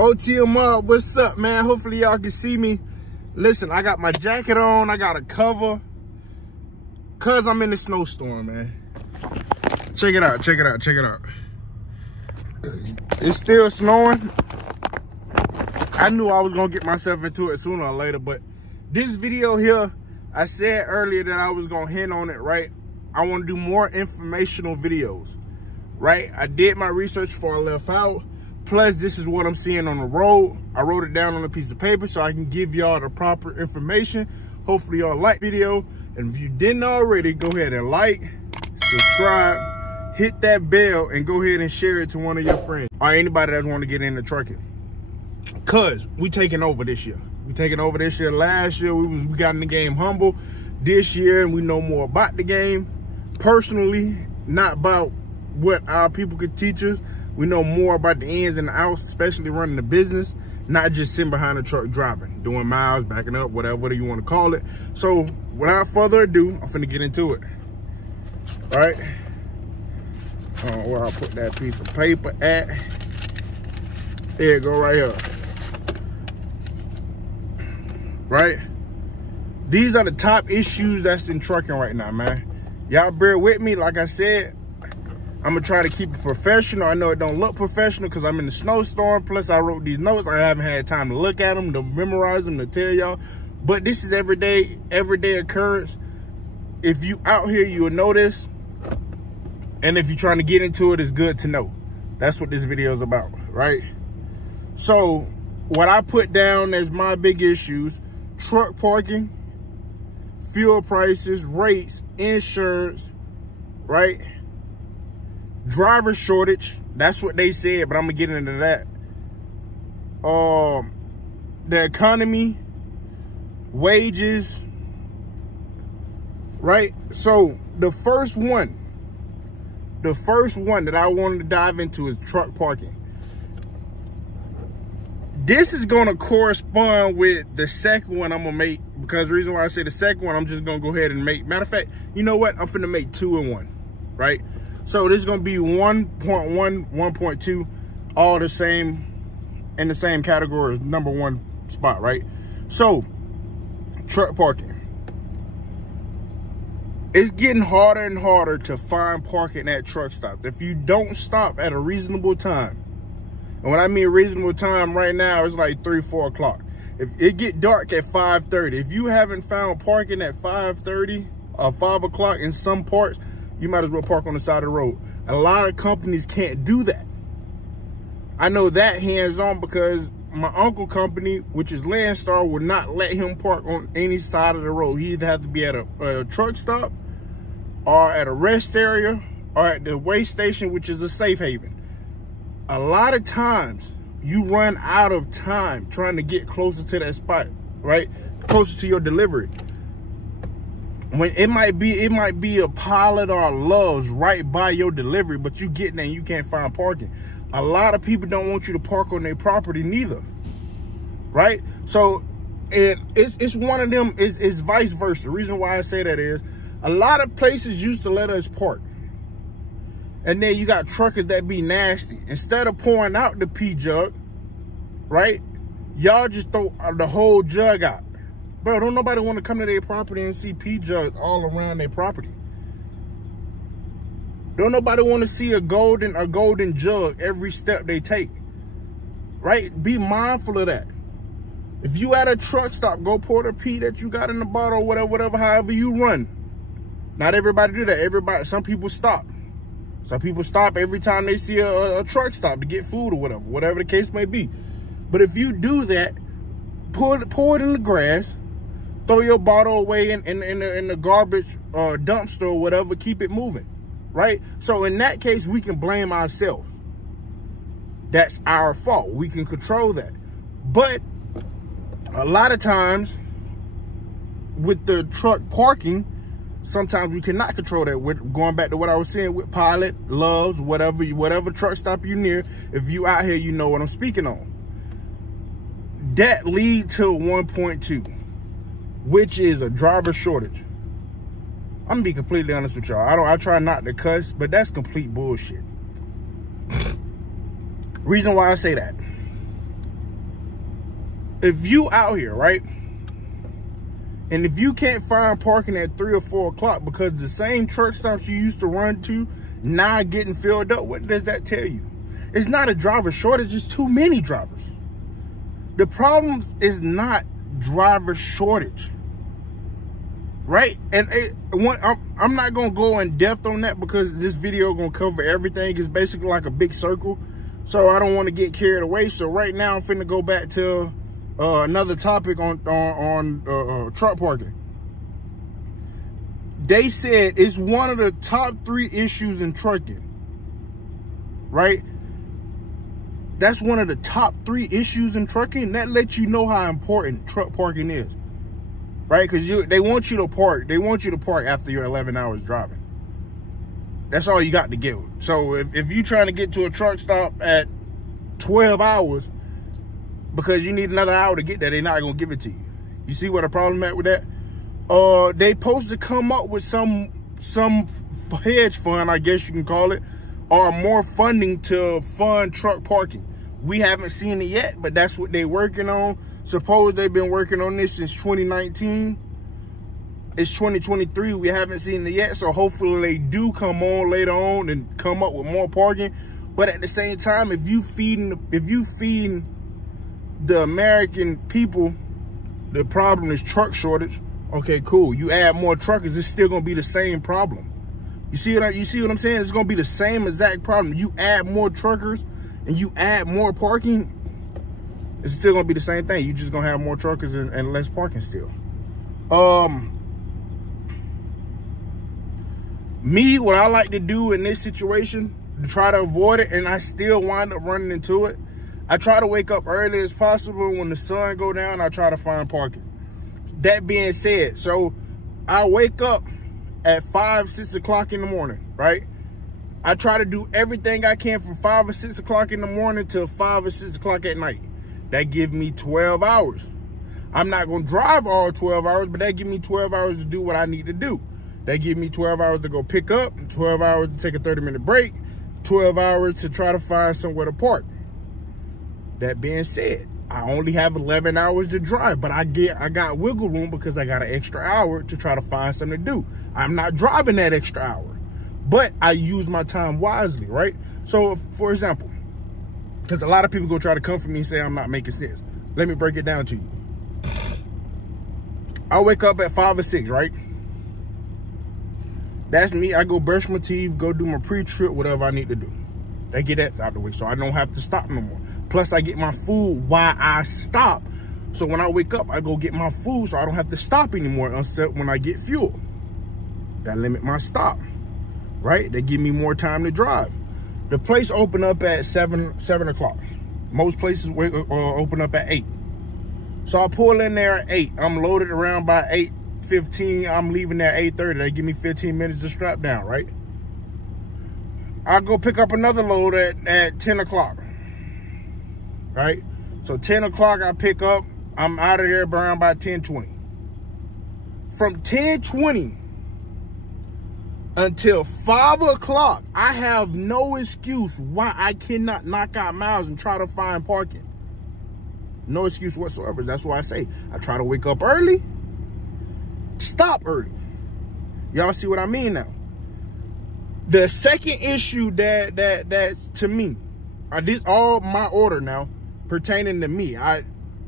O.T.M up, what's up, man? Hopefully y'all can see me. Listen, I got my jacket on, I got a cover, cause I'm in the snowstorm, man. Check it out, check it out, check it out. It's still snowing. I knew I was gonna get myself into it sooner or later, but this video here, I said earlier that I was gonna hint on it, right? I wanna do more informational videos, right? I did my research before I left out. Plus, this is what I'm seeing on the road. I wrote it down on a piece of paper so I can give y'all the proper information. Hopefully y'all like the video. And if you didn't already, go ahead and like, subscribe, hit that bell, and go ahead and share it to one of your friends or anybody that want to get into trucking. Cause we taking over this year. We taking over this year. Last year we got in the game humble. This year, and we know more about the game personally, not about what our people could teach us. We know more about the ins and the outs, especially running the business, not just sitting behind the truck driving, doing miles, backing up, whatever you want to call it. So without further ado, I'm finna get into it. All right. Where I'll put that piece of paper at. There you go, right here. Right? These are the top issues that's in trucking right now, man. Y'all bear with me. Like I said, I'm gonna try to keep it professional. I know it don't look professional because I'm in the snowstorm. Plus, I wrote these notes. I haven't had time to look at them, to memorize them, to tell y'all. But this is everyday occurrence. If you out here, you'll know this. And if you're trying to get into it, it's good to know. That's what this video is about, right? So, what I put down as my big issues: truck parking, fuel prices, rates, insurance, right? Driver shortage, that's what they said, but I'm gonna get into that. The economy, wages, right? So the first one that I wanted to dive into is truck parking. This is gonna correspond with the second one I'm gonna make, because the reason why I say the second one, I'm just gonna go ahead and make, matter of fact, you know what? I'm finna make 2 in 1, right? So this is gonna be 1.1, 1.2, all the same, in the same category as number 1 spot, right? So, truck parking. It's getting harder and harder to find parking at truck stops. If you don't stop at a reasonable time, and when I mean reasonable time right now, it's like 3, 4 o'clock. If it get dark at 5:30, if you haven't found parking at 5:30 or 5 o'clock in some parts, you might as well park on the side of the road. A lot of companies can't do that. I know that hands-on because my uncle company, which is Landstar, would not let him park on any side of the road. He either have to be at a truck stop or at a rest area or at the way station, which is a safe haven. A lot of times you run out of time trying to get closer to that spot, right? Closer to your delivery. When it might be a Pilot or a Love's right by your delivery, but you get there and you can't find parking. A lot of people don't want you to park on their property neither, right? So it's one of them, it's vice versa. The reason why I say that is a lot of places used to let us park, and then you got truckers that be nasty. Instead of pouring out the P jug, right, y'all just throw the whole jug out. Bro, don't nobody want to come to their property and see P jugs all around their property. Don't nobody want to see a golden jug every step they take, right? Be mindful of that. If you at a truck stop, go pour the P that you got in the bottle, whatever, however you run. Not everybody do that. Some people stop. Some people stop every time they see a truck stop to get food or whatever the case may be. But if you do that, pour it in the grass. Throw your bottle away in the garbage dumpster or whatever. Keep it moving, right? So in that case, we can blame ourselves. That's our fault. We can control that. But a lot of times with the truck parking, sometimes we cannot control that. With going back to what I was saying with Pilot, Love's, whatever truck stop you near, if you out here, you know what I'm speaking on. That lead to 1.2. which is a driver shortage. I'm gonna be completely honest with y'all. I try not to cuss, but that's complete bullshit. Reason why I say that. if you out here, right? And if you can't find parking at 3 or 4 o'clock because the same truck stops you used to run to now getting filled up, what does that tell you? It's not a driver shortage, it's too many drivers. The problem is not driver shortage, right? And I'm not gonna go in depth on that because this video gonna cover everything. It's basically like a big circle, so I don't want to get carried away. So right now I'm finna go back to another topic on truck parking. They said it's one of the top 3 issues in trucking, right? That's one of the top 3 issues in trucking. That lets you know how important truck parking is, right? Because they want you to park. They want you to park after your 11 hours driving. That's all you got to give. So if you're trying to get to a truck stop at 12 hours because you need another hour to get there, they're not going to give it to you. You see what the problem at with that? They supposed to come up with some hedge fund, I guess you can call it, or more funding to fund truck parking. We haven't seen it yet, but that's what they're working on. Suppose they've been working on this since 2019. It's 2023. We haven't seen it yet, so hopefully they do come on later on and come up with more parking. But at the same time, if you feeding the American people, the problem is truck shortage. Okay, cool. You add more truckers, it's still gonna be the same problem. You see what I'm saying? It's gonna be the same exact problem. You add more truckers and you add more parking, it's still gonna be the same thing. You just gonna have more truckers and less parking still. Me, what I like to do in this situation to try to avoid it, and I still wind up running into it, I try to wake up early as possible. When the sun go down, I try to find parking. That being said, so I wake up at 5, 6 o'clock in the morning, right? I try to do everything I can from 5 or 6 o'clock in the morning till 5 or 6 o'clock at night. That gives me 12 hours. I'm not going to drive all 12 hours, but that gives me 12 hours to do what I need to do. That gives me 12 hours to go pick up, 12 hours to take a 30-minute break, 12 hours to try to find somewhere to park. That being said, I only have 11 hours to drive, but I got wiggle room because I got an extra hour to try to find something to do. I'm not driving that extra hour, but I use my time wisely, right? So, for example, because a lot of people go try to come for me and say I'm not making sense. Let me break it down to you. I wake up at 5 or 6, right? That's me. I go brush my teeth, go do my pre-trip, whatever I need to do. They get that out the way so I don't have to stop no more. Plus, I get my food while I stop. So when I wake up, I go get my food so I don't have to stop anymore except when I get fuel. That limit my stop, right? They give me more time to drive. The place open up at 7 o'clock. Most places open up at 8. So I pull in there at 8. I'm loaded around by 8:15. I'm leaving there at 8:30. They give me 15 minutes to strap down, right? I go pick up another load at 10 o'clock. Right? So 10 o'clock I pick up, I'm out of there around by 10:20. From 10:20 until 5 o'clock, I have no excuse why I cannot knock out miles and try to find parking. No excuse whatsoever. That's why I say I try to wake up early, stop early. Y'all see what I mean now? The second issue that's to me, this all my order now, pertaining to me.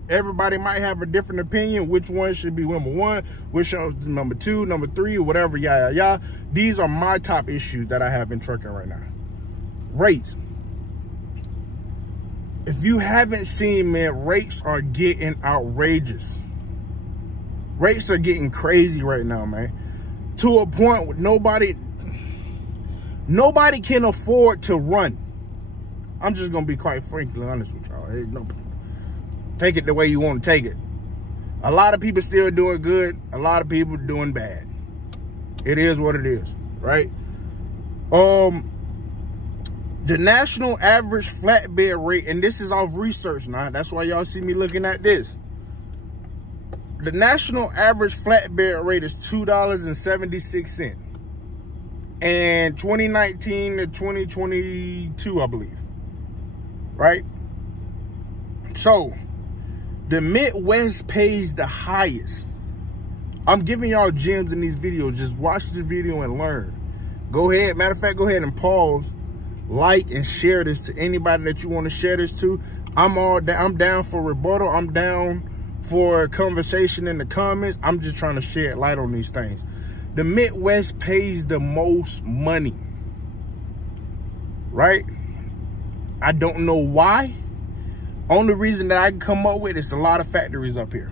Everybody might have a different opinion. Which one should be number 1? Which one is number 2, number 3, or whatever, yeah. These are my top issues that I have in trucking right now. Rates. If you haven't seen, man, rates are getting outrageous. Rates are getting crazy right now, man. To a point where nobody can afford to run. I'm just going to be quite frankly honest with y'all. Take it the way you want to take it. A lot of people still doing good. A lot of people doing bad. It is what it is, right? The national average flatbed rate, and this is off research now. That's why y'all see me looking at this. The national average flatbed rate is $2.76. And 2019 to 2022, I believe. Right? So, The Midwest pays the highest. I'm giving y'all gems in these videos. Just watch the video and learn. Go ahead. Matter of fact, go ahead and pause, like, and share this to anybody that you want to share this to. I'm down for rebuttal. I'm down for a conversation in the comments. I'm just trying to shed light on these things. The Midwest pays the most money, right? I don't know why. Only reason that I can come up with is a lot of factories up here.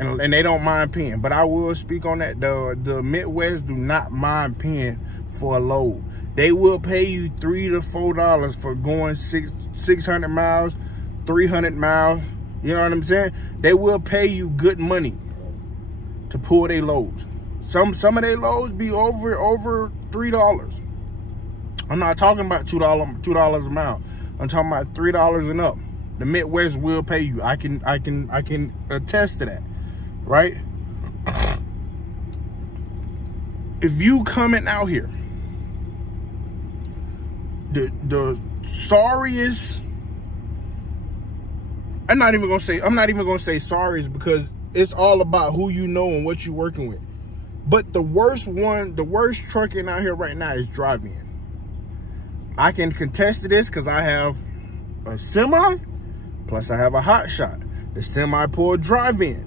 And they don't mind paying. But I will speak on that. The Midwest do not mind paying for a load. They will pay you $3 to $4 for going 600 miles, 300 miles. You know what I'm saying? They will pay you good money to pull their loads. Some of their loads be over $3. I'm not talking about $2 a mile. I'm talking about $3 and up. The Midwest will pay you. I can attest to that, right? If you coming out here, the sorriest, I'm not even gonna say sorriest, because it's all about who you know and what you're working with. But the worst trucking out here right now is drive-in. I can contest to this because I have a semi, plus I have a hot shot. The semi pulled drive-in.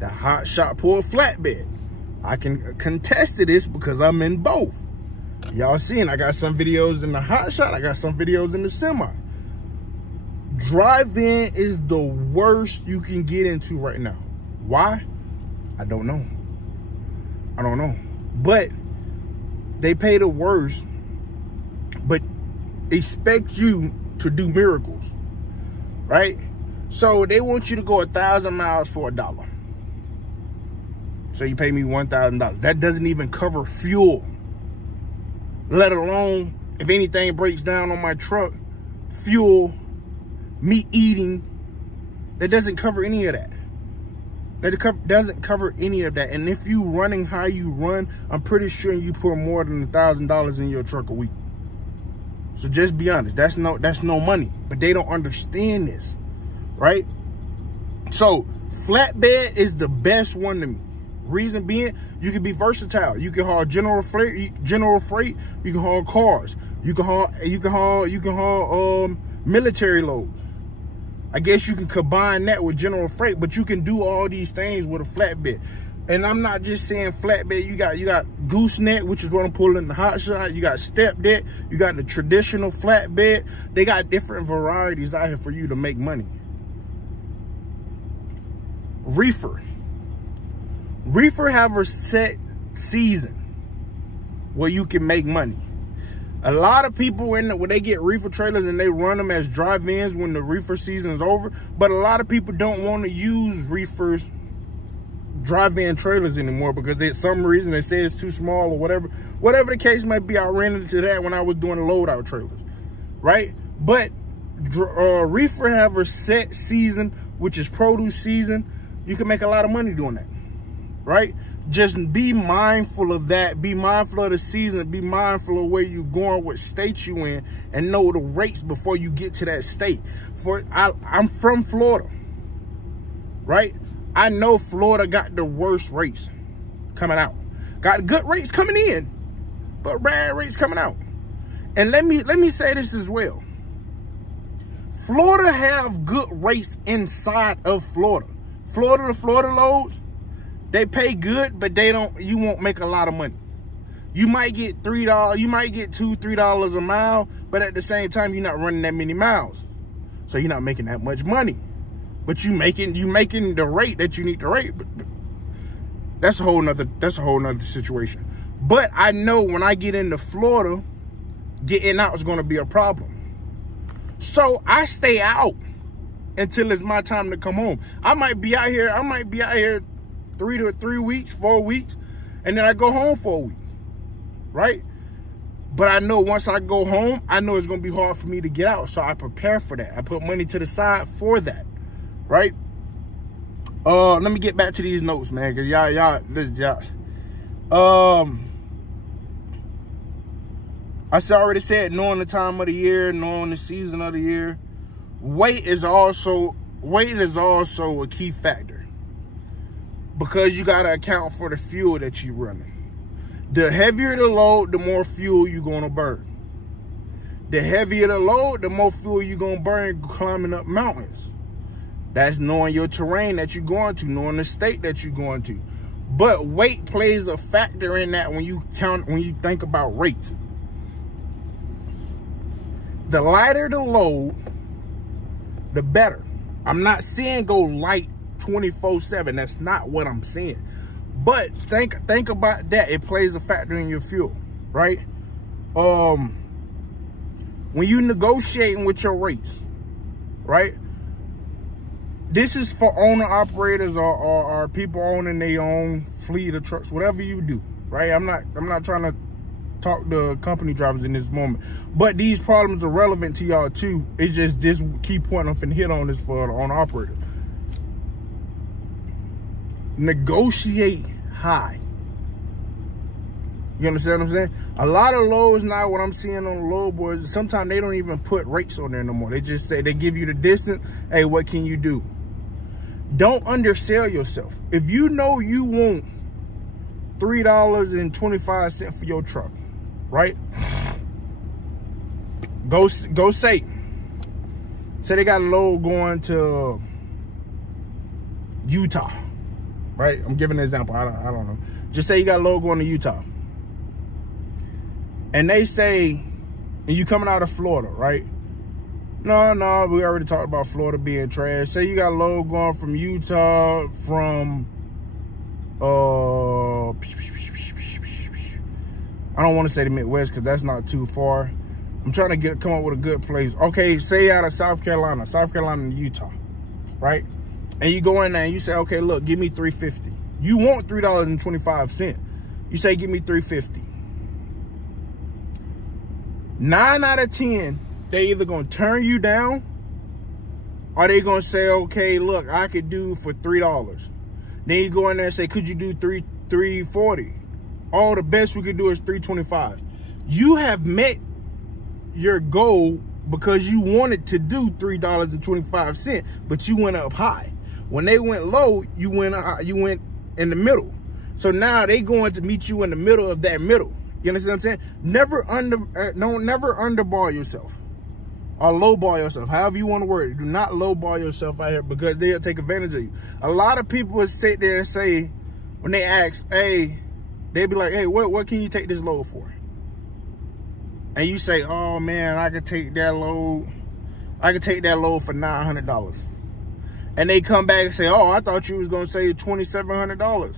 The hot shot pulled flatbed. I can contest to this because I'm in both. Y'all seen, I got some videos in the hot shot. I got some videos in the semi. Drive-in is the worst you can get into right now. Why? I don't know. I don't know. But they pay the worst, but expect you to do miracles, right? So they want you to go 1,000 miles for $1. So you pay me $1,000. That doesn't even cover fuel, let alone if anything breaks down on my truck, fuel, me eating. That doesn't cover any of that. That doesn't cover any of that. And if you running how you run, I'm pretty sure you put more than $1,000 in your truck a week. So just be honest, that's no money. But they don't understand this, right? So flatbed is the best one to me. Reason being, you can be versatile. You can haul general freight. You can haul cars. You can haul military loads. I guess you can combine that with general freight, but you can do all these things with a flatbed. And I'm not just saying flatbed. You got gooseneck, which is what I'm pulling in the hot shot. You got step deck. You got the traditional flatbed. They got different varieties out here for you to make money. Reefer have a set season where you can make money. A lot of people, when they get reefer trailers and they run them as drive-ins when the reefer season is over, but a lot of people don't want to use reefers drive-in trailers anymore because for some reason they say it's too small or whatever the case might be. I ran into that when I was doing load-out trailers, right? But reefer have a set season, which is produce season. You can make a lot of money doing that, right? Just be mindful of that. Be mindful of the season. Be mindful of where you're going, what state you in, and know the rates before you get to that state. I'm from Florida, right? I know Florida got the worst rates coming out. Got good rates coming in, but bad rates coming out. And let me say this as well. Florida have good rates inside of Florida. Florida to Florida loads, they pay good, but you won't make a lot of money. You might get $3, you might get $2, $3 a mile, but at the same time, you're not running that many miles. So you're not making that much money. But you making the rate that you need to rate. But that's a whole nother situation. But I know when I get into Florida, getting out is gonna be a problem. So I stay out until it's my time to come home. I might be out here 3 weeks, 4 weeks, and then I go home for a week, right? But I know once I go home, I know it's gonna be hard for me to get out, so I prepare for that. I put money to the side for that, right? Let me get back to these notes, man, cause y'all. I already said knowing the time of the year, knowing the season of the year. Weight is also weight is also a key factor because you got to account for the fuel that you're running. The heavier the load, the more fuel you're going to burn. The heavier the load, the more fuel you're going to burn climbing up mountains. That's knowing your terrain that you're going to, knowing the state that you're going to. But weight plays a factor in that when you think about rates. The lighter the load, the better. I'm not saying go light 24/7. That's not what I'm saying. But think about that. It plays a factor in your fuel, right? When you negotiating with your rates, right? This is for owner operators or people owning their own fleet of trucks, whatever you do, right? I'm not trying to talk to company drivers in this moment, but these problems are relevant to y'all too. It's just this key point I'm finna hit on this for the owner operator. Negotiate high. You understand what I'm saying? A lot of loads now, what I'm seeing on the load boards, sometimes they don't even put rates on there no more. They just say, they give you the distance. Hey, what can you do? Don't undersell yourself. If you know you want $3.25 for your truck, right? Go say they got a load going to Utah, right? I'm giving an example. I don't know. Just say you got a load going to Utah. And they say, and you coming out of Florida, right? No, we already talked about Florida being trash. Say you got a load going from Utah, from, I don't want to say the Midwest because that's not too far. I'm trying to come up with a good place. Okay, say out of South Carolina to Utah, right? And you go in there and you say, okay, look, give me $3.50. You want $3.25. You say, give me $3.50. 9 out of 10, they either gonna turn you down or they gonna say, okay, look, I could do for $3. Then you go in there and say, could you do $3.40? All the best we could do is $3.25. You have met your goal because you wanted to do $3.25, but you went up high. When they went low, you went in the middle. So now they going to meet you in the middle of that middle. You understand what I'm saying? Never underbar yourself or lowball yourself, however you want to word it. Do not lowball yourself out here because they'll take advantage of you. A lot of people would sit there and say, when they ask, hey, they'd be like, hey, what can you take this load for? And you say, oh man, I could take that load. I could take that load for $900. And they come back and say, oh, I thought you was gonna say $2,700.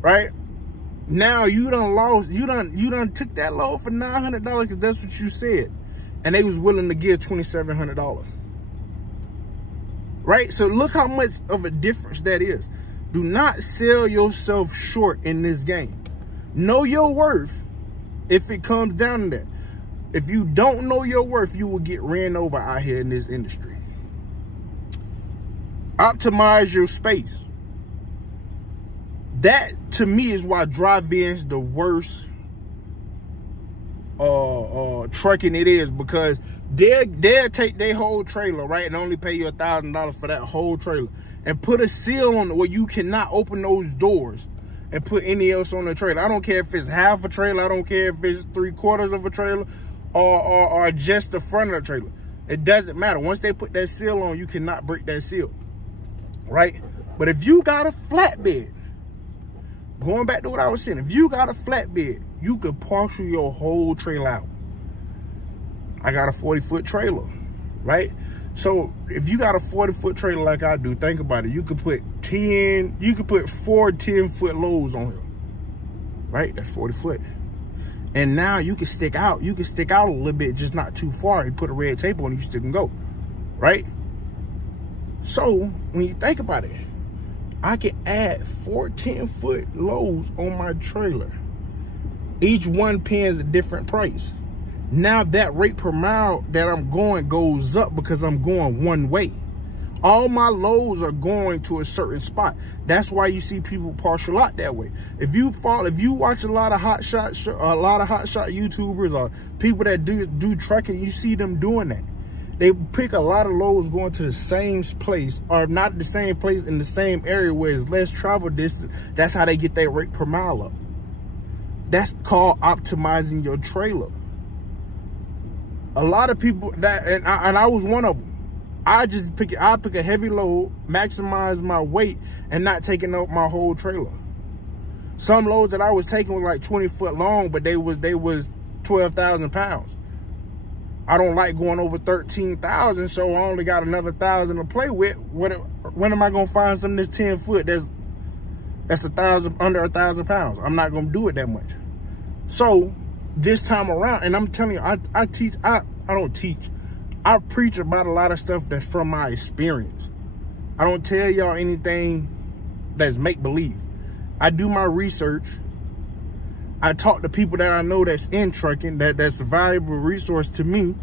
Right? Now you done lost, you done took that load for $900 because that's what you said. And they was willing to give $2,700. Right? So look how much of a difference that is. Do not sell yourself short in this game. Know your worth if it comes down to that. If you don't know your worth, you will get ran over out here in this industry. Optimize your space. That, to me, is why drive-in's the worst trucking it is, because they'll take their whole trailer, right, and only pay you $1,000 for that whole trailer and put a seal on it where you cannot open those doors and put any else on the trailer. I don't care if it's half a trailer. I don't care if it's 3/4 of a trailer or just the front of the trailer. It doesn't matter. Once they put that seal on, you cannot break that seal, right? But if you got a flatbed, going back to what I was saying, if you got a flatbed, you could parcel your whole trailer out. I got a 40-foot trailer, right? So if you got a 40-foot trailer like I do, think about it. You could put 4 10-foot loads on here, right? That's 40 foot. And now you can stick out. You can stick out a little bit, just not too far. You put a red tape on it, you still can go, right? So when you think about it, I can add 4 10-foot loads on my trailer. Each one pays a different price. Now that rate per mile that I'm going goes up because I'm going one way. All my loads are going to a certain spot. That's why you see people partial out that way. If you watch a lot of hotshot YouTubers or people that do trucking, you see them doing that. They pick a lot of loads going to the same place, or not the same place in the same area where it's less travel distance. That's how they get their rate per mile up. That's called optimizing your trailer. A lot of people and I was one of them. I pick a heavy load, maximize my weight, and not taking up my whole trailer. Some loads that I was taking was like 20 foot long, but they was 12,000 pounds. I don't like going over 13,000, so I only got another 1,000 to play with. When am I gonna find something that's 10 foot that's under 1,000 pounds? I'm not gonna do it that much. So this time around, and I'm telling you, I don't teach. I preach about a lot of stuff that's from my experience. I don't tell y'all anything that's make-believe. I do my research. I talk to people that I know that's in trucking, that's a valuable resource to me,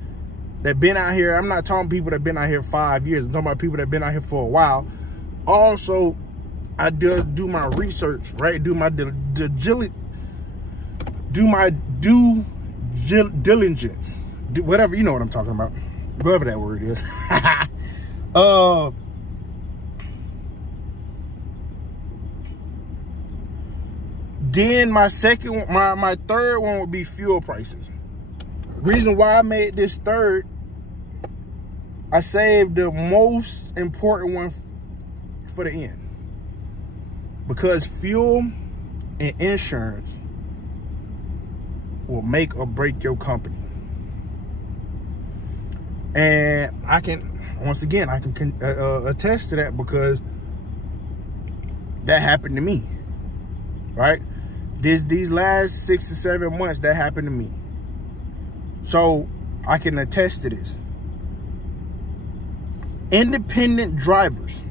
that been out here. I'm not talking people that been out here 5 years. I'm talking about people that been out here for a while. Also, I do my research, right? Do my due diligence. Whatever, you know what I'm talking about. Whatever that word is. Then my third one would be fuel prices. Reason why I made this third, I saved the most important one for the end. Because fuel and insurance will make or break your company. And I can, once again, I can attest to that, because that happened to me, right? These last 6 to 7 months, that happened to me. So I can attest to this. Independent drivers,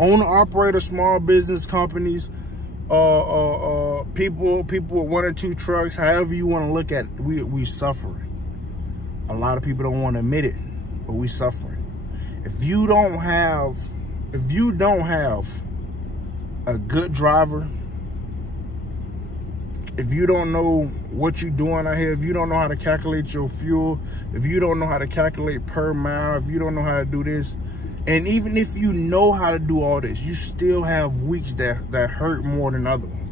owner, operator, small business companies, people with 1 or 2 trucks, however you want to look at it, we suffering. A lot of people don't want to admit it, but we suffering. If you don't have a good driver, if you don't know what you're doing out here, if you don't know how to calculate your fuel, if you don't know how to calculate per mile, if you don't know how to do this, and even if you know how to do all this, you still have weeks that hurt more than other ones.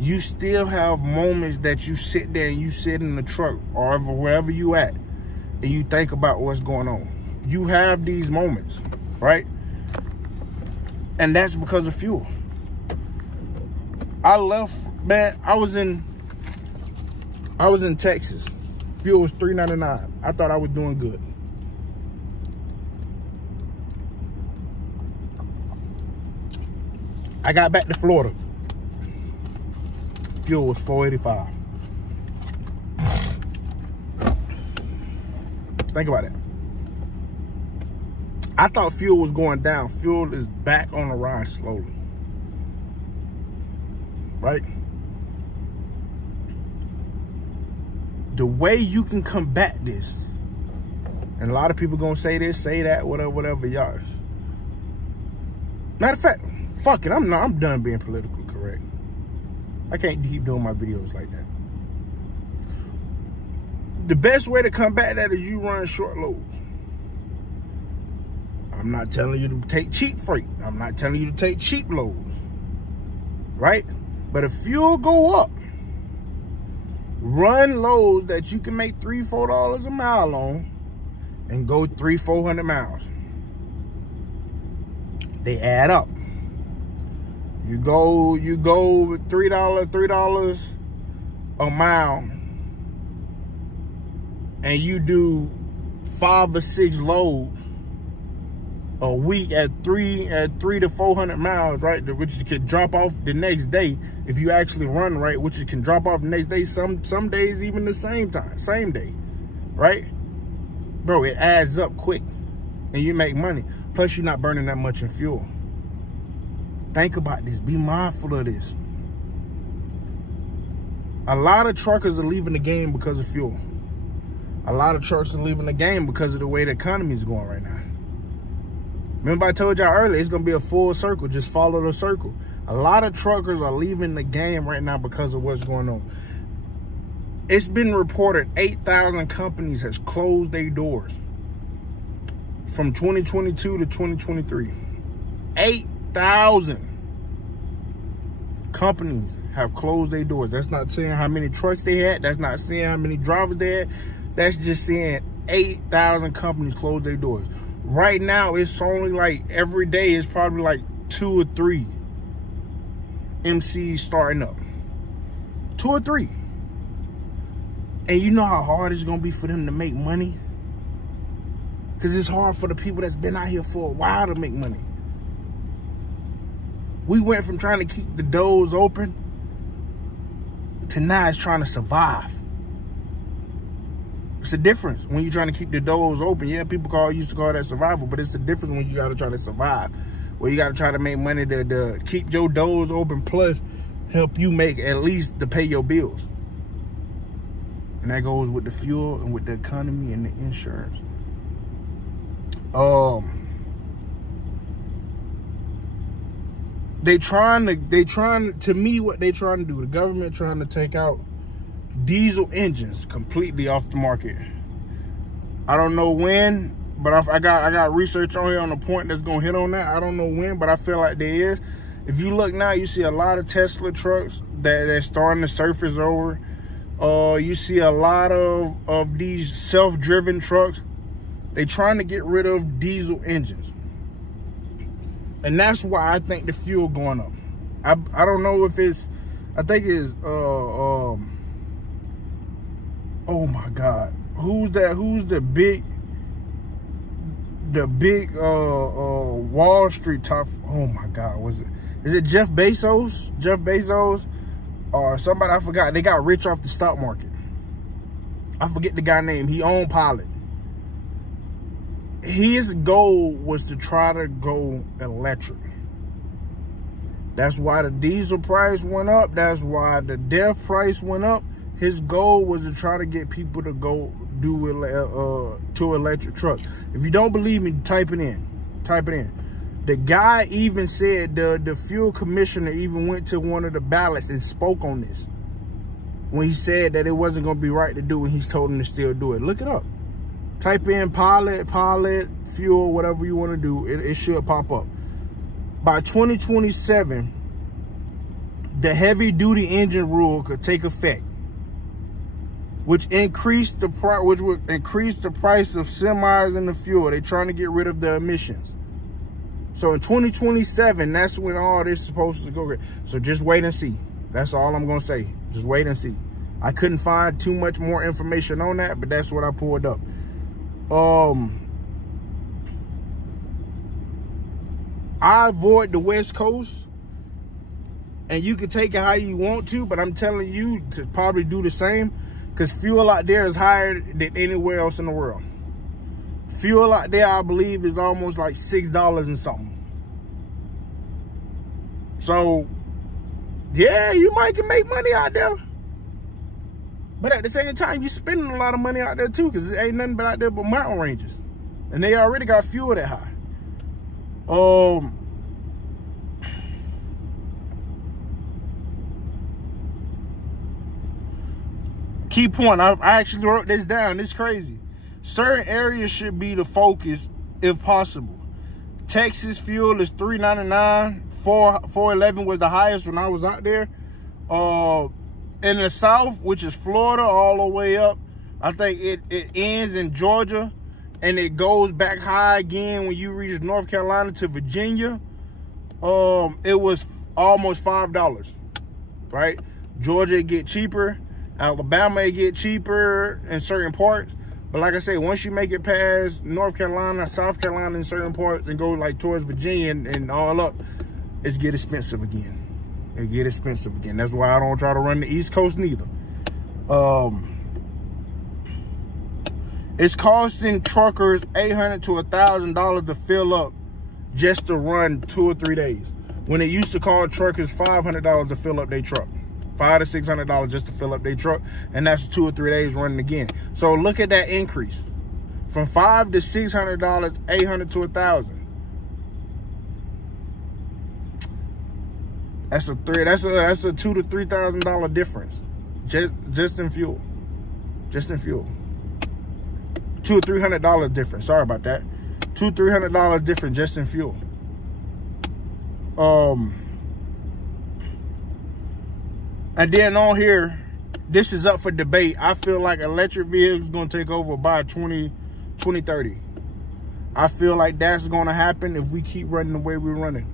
You still have moments that you sit there and you sit in the truck or wherever you at, and you think about what's going on. You have these moments, right? And that's because of fuel. I left, man, I was in Texas. Fuel was $3.99. I thought I was doing good. I got back to Florida. Fuel was $4.85. Think about it. I thought fuel was going down. Fuel is back on the rise slowly. Right? The way you can combat this, and a lot of people gonna say this, say that, whatever, y'all. Matter of fact, fuck it, I'm done being politically correct. I can't keep doing my videos like that. The best way to combat that is you run short loads. I'm not telling you to take cheap freight. I'm not telling you to take cheap loads, right? But if fuel go up, run loads that you can make $3, $4 a mile on, and go 300-400 miles. They add up. You go with $3 a mile, and you do 5 or 6 loads a week at 300 to 400 miles, right? Which you can drop off the next day if you actually run right, which you can drop off the next day. Some days even the same day, right? Bro, it adds up quick, and you make money. Plus, you're not burning that much in fuel. Think about this. Be mindful of this. A lot of truckers are leaving the game because of fuel. A lot of truckers are leaving the game because of the way the economy is going right now. Remember I told y'all earlier, it's going to be a full circle. Just follow the circle. A lot of truckers are leaving the game right now because of what's going on. It's been reported 8,000 companies has closed their doors. from 2022 to 2023. 8,000 companies have closed their doors. That's not saying how many trucks they had. That's not saying how many drivers they had. That's just saying 8,000 companies closed their doors. Right now, it's only like every day it's probably like 2 or 3 MCs starting up. 2 or 3. And you know how hard it's going to be for them to make money? Because it's hard for the people that's been out here for a while to make money. We went from trying to keep the doors open to now it's trying to survive. It's a difference when you're trying to keep the doors open. Yeah, people used to call that survival, but it's the difference when you got to try to survive. Where you got to try to make money to keep your doors open, plus help you make at least to pay your bills. And that goes with the fuel and with the economy and the insurance. To me, what they trying to do, the government trying to take out diesel engines completely off the market. I don't know when, but I got research on here on the point that's gonna hit on that. I don't know when, but I feel like there is. If you look now, you see a lot of Tesla trucks that's starting to surface over. You see a lot of these self-driven trucks. They trying to get rid of diesel engines. And that's why I think the fuel going up. I don't know if it's, I think it's, oh my God. Who's the big Wall Street top, oh my God, is it Jeff Bezos? Jeff Bezos or somebody, I forgot. They got rich off the stock market. I forget the guy name. He owned Pilot. His goal was to try to go electric. That's why the diesel price went up. That's why the DEF price went up. His goal was to try to get people to go to electric trucks. If you don't believe me, type it in. Type it in. The guy even said, the fuel commissioner even went to one of the ballots and spoke on this. When he said that it wasn't going to be right to do, and he's told him to still do it. Look it up. Type in pilot, fuel, whatever you want to do. It should pop up. By 2027, the heavy duty engine rule could take effect, which would increase the price of semis and the fuel. They're trying to get rid of the emissions. So in 2027, that's when all this is supposed to go. So just wait and see. That's all I'm going to say. Just wait and see. I couldn't find too much more information on that, but that's what I pulled up. I avoid the West Coast, and you can take it how you want to, but I'm telling you to probably do the same, because fuel out there is higher than anywhere else in the world. Fuel out there, I believe, is almost like $6 and something. So, yeah, you might can make money out there. But at the same time, you're spending a lot of money out there too, because it ain't nothing but out there but mountain ranges. And they already got fuel that high. Key point, I actually wrote this down. It's crazy. Certain areas should be the focus if possible. Texas fuel is $3.99. $4.11 was the highest when I was out there. In the South, which is Florida, all the way up, I think it ends in Georgia, and it goes back high again when you reach North Carolina to Virginia. It was almost $5, right? Georgia, it get cheaper. Alabama, it get cheaper in certain parts. But like I say, once you make it past North Carolina, South Carolina in certain parts, and go like towards Virginia and all up, it's get expensive again. It get expensive again. That's why I don't try to run the East Coast neither. It's costing truckers $800 to $1,000 to fill up just to run 2 or 3 days, when it used to cost truckers $500 to fill up their truck. $500 to $600 just to fill up their truck, and that's 2 or 3 days running again. So look at that increase from $500 to $600, $800 to $1,000. That's a $2,000 to $3,000 difference, just in fuel, $200 or $300 difference. Sorry about that. $200-300 different just in fuel. And then on here, this is up for debate. I feel like electric vehicles going to take over by 2030. I feel like that's going to happen if we keep running the way we're running.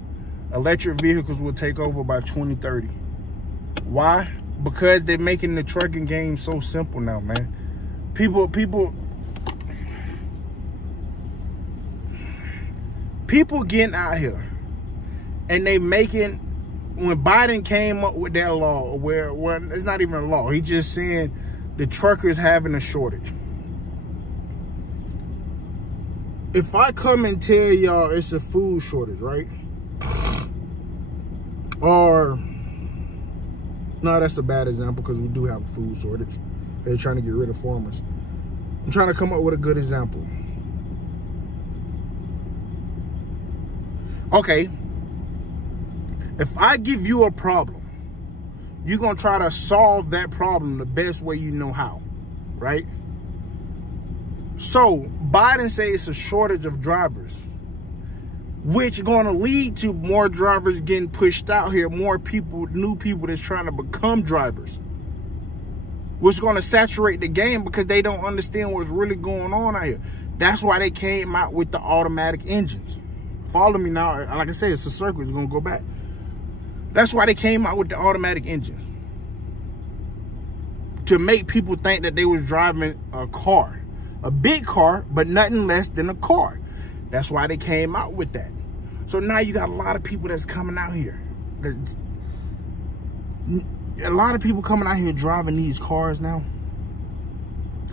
Electric vehicles will take over by 2030. Why? Because they're making the trucking game so simple now, man. People getting out here and they making, when Biden came up with that law, where it's not even a law, he just saying the truckers having a shortage. If I come and tell y'all it's a food shortage, right? Or, no, that's a bad example because we do have a food shortage. They're trying to get rid of farmers. I'm trying to come up with a good example. Okay. If I give you a problem, you're going to try to solve that problem the best way you know how, right? So Biden says it's a shortage of drivers, which is going to lead to more drivers getting pushed out here, more people, new people that's trying to become drivers, which is going to saturate the game because they don't understand what's really going on out here. That's why they came out with the automatic engines. Follow me now. Like I said, it's a circle. It's going to go back. That's why they came out with the automatic engine. To make people think that they was driving a car. A big car, but nothing less than a car. That's why they came out with that. So now you got a lot of people that's coming out here. A lot of people coming out here driving these cars now.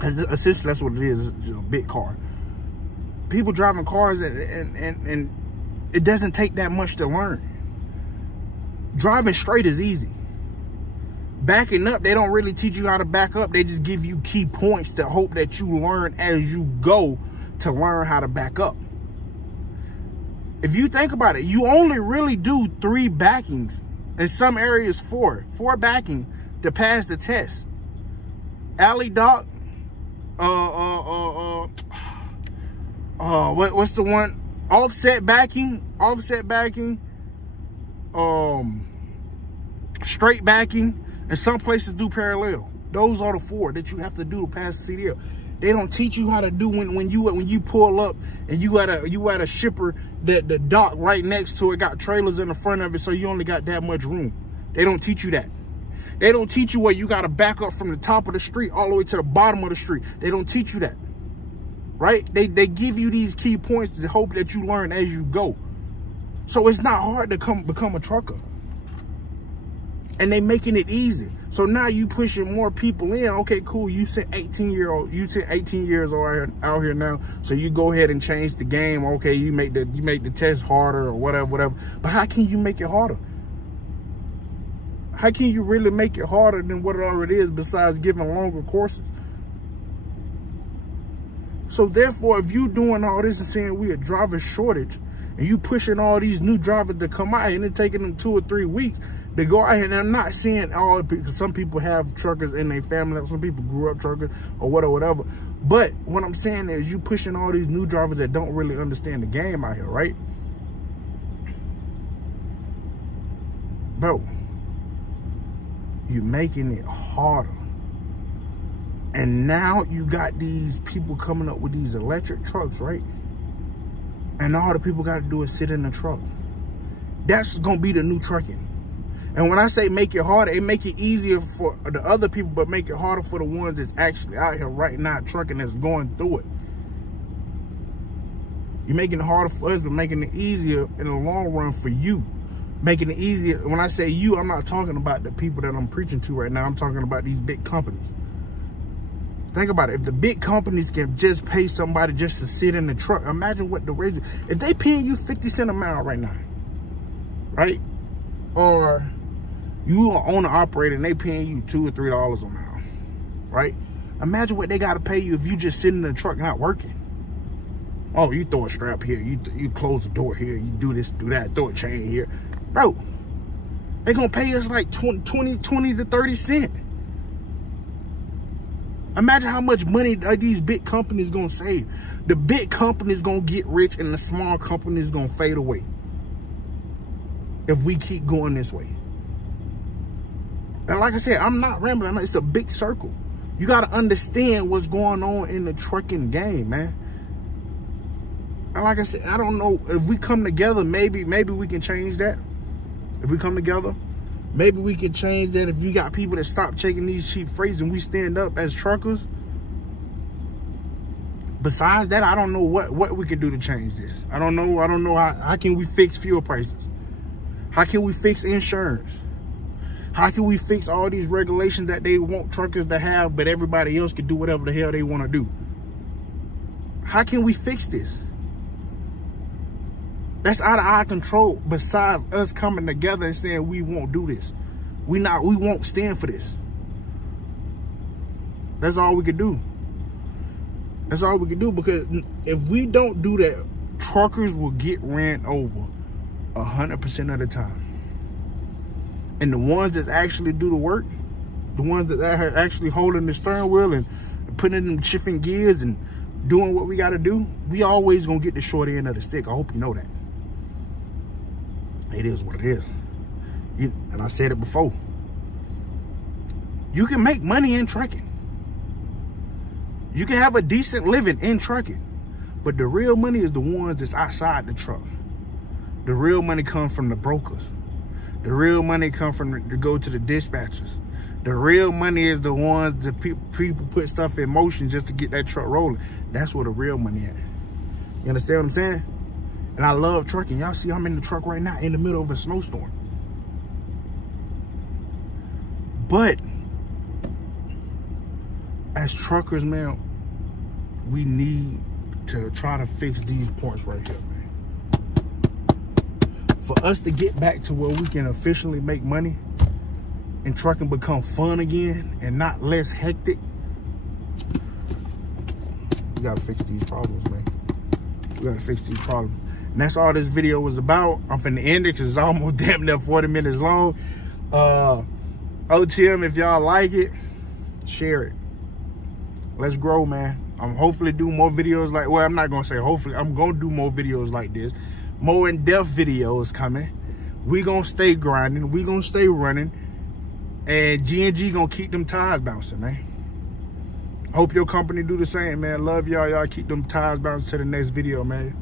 Essentially, that's what it is. It's a big car. People driving cars and it doesn't take that much to learn. Driving straight is easy. Backing up, they don't really teach you how to back up. They just give you key points to hope that you learn as you go to learn how to back up. If you think about it, you only really do 3 backings. In some areas, 4 backing to pass the test. Alley dock, what's the one? Offset backing, straight backing, and some places do parallel. Those are the 4 that you have to do to pass the CDL. They don't teach you how to do when you pull up and you at a shipper that the dock right next to it got trailers in the front of it, so you only got that much room. They don't teach you that. They don't teach you where you got to back up from the top of the street all the way to the bottom of the street. They don't teach you that, right? They give you these key points to hope that you learn as you go. So it's not hard to become a trucker. And they making it easy. So now you pushing more people in. Okay, cool. You sent 18 years old out here now. So you go ahead and change the game. Okay, you make the test harder or whatever. But how can you make it harder? How can you really make it harder than what it already is besides giving longer courses? So therefore, if you doing all this and saying we a driver shortage and you pushing all these new drivers to come out and it taking them 2 or 3 weeks, they go out here, and I'm not saying all, because some people have truckers in their family, some people grew up truckers or whatever. But what I'm saying is you pushing all these new drivers that don't really understand the game out here, right? Bro, you're making it harder. And now you got these people coming up with these electric trucks, right? And all the people got to do is sit in the truck. That's going to be the new trucking. And when I say make it harder, it make it easier for the other people, but make it harder for the ones that's actually out here right now trucking, that's going through it. You're making it harder for us, but making it easier in the long run for you. Making it easier. When I say you, I'm not talking about the people that I'm preaching to right now. I'm talking about these big companies. Think about it. If the big companies can just pay somebody just to sit in the truck, imagine what the wage is. If they paying you 50 cents a mile right now, right? Or you are owner operator and they paying you $2 or $3 a mile, right? Imagine what they got to pay you if you just sitting in the truck not working. Oh, you throw a strap here, you close the door here, you do this, do that, throw a chain here. Bro, they gonna pay us like 20 to 30 cents. Imagine how much money are these big companies gonna save. The big companies gonna get rich and the small companies gonna fade away if we keep going this way. And like I said, I'm not rambling. It's a big circle. You got to understand what's going on in the trucking game, man. And like I said, I don't know if we come together, maybe we can change that. If we come together, maybe we can change that. If you got people that stop taking these cheap freights and we stand up as truckers. Besides that, I don't know what we can do to change this. I don't know how can we fix fuel prices? How can we fix insurance? How can we fix all these regulations that they want truckers to have, but everybody else can do whatever the hell they want to do? How can we fix this? That's out of our control. Besides us coming together and saying we won't do this. We won't stand for this. That's all we could do. That's all we could do, because if we don't do that, truckers will get ran over 100% of the time. And the ones that actually do the work, the ones that are actually holding the steering wheel and putting in shifting gears and doing what we got to do, we always gonna get the short end of the stick. I hope you know that. It is what it is. And I said it before. You can make money in trucking. You can have a decent living in trucking. But the real money is the ones that's outside the truck. The real money comes from the brokers. The real money comes from to go to the dispatchers. The real money is the ones that people put stuff in motion just to get that truck rolling. That's where the real money at. You understand what I'm saying? And I love trucking. Y'all see I'm in the truck right now in the middle of a snowstorm. But as truckers, man, we need to try to fix these points right here, man. For us to get back to where we can officially make money and trucking become fun again and not less hectic, we gotta fix these problems, man. We gotta fix these problems. And that's all this video was about. I'm finna end it because it's almost damn near 40 minutes long. O.T.M, if y'all like it, share it. Let's grow, man. I'm hopefully do more videos like, well, I'm not gonna say hopefully, I'm gonna do more videos like this. More in-depth videos coming. We gonna stay grinding. We gonna stay running. And G&G gonna keep them tires bouncing, man. Hope your company do the same, man. Love y'all. Y'all keep them tires bouncing to the next video, man.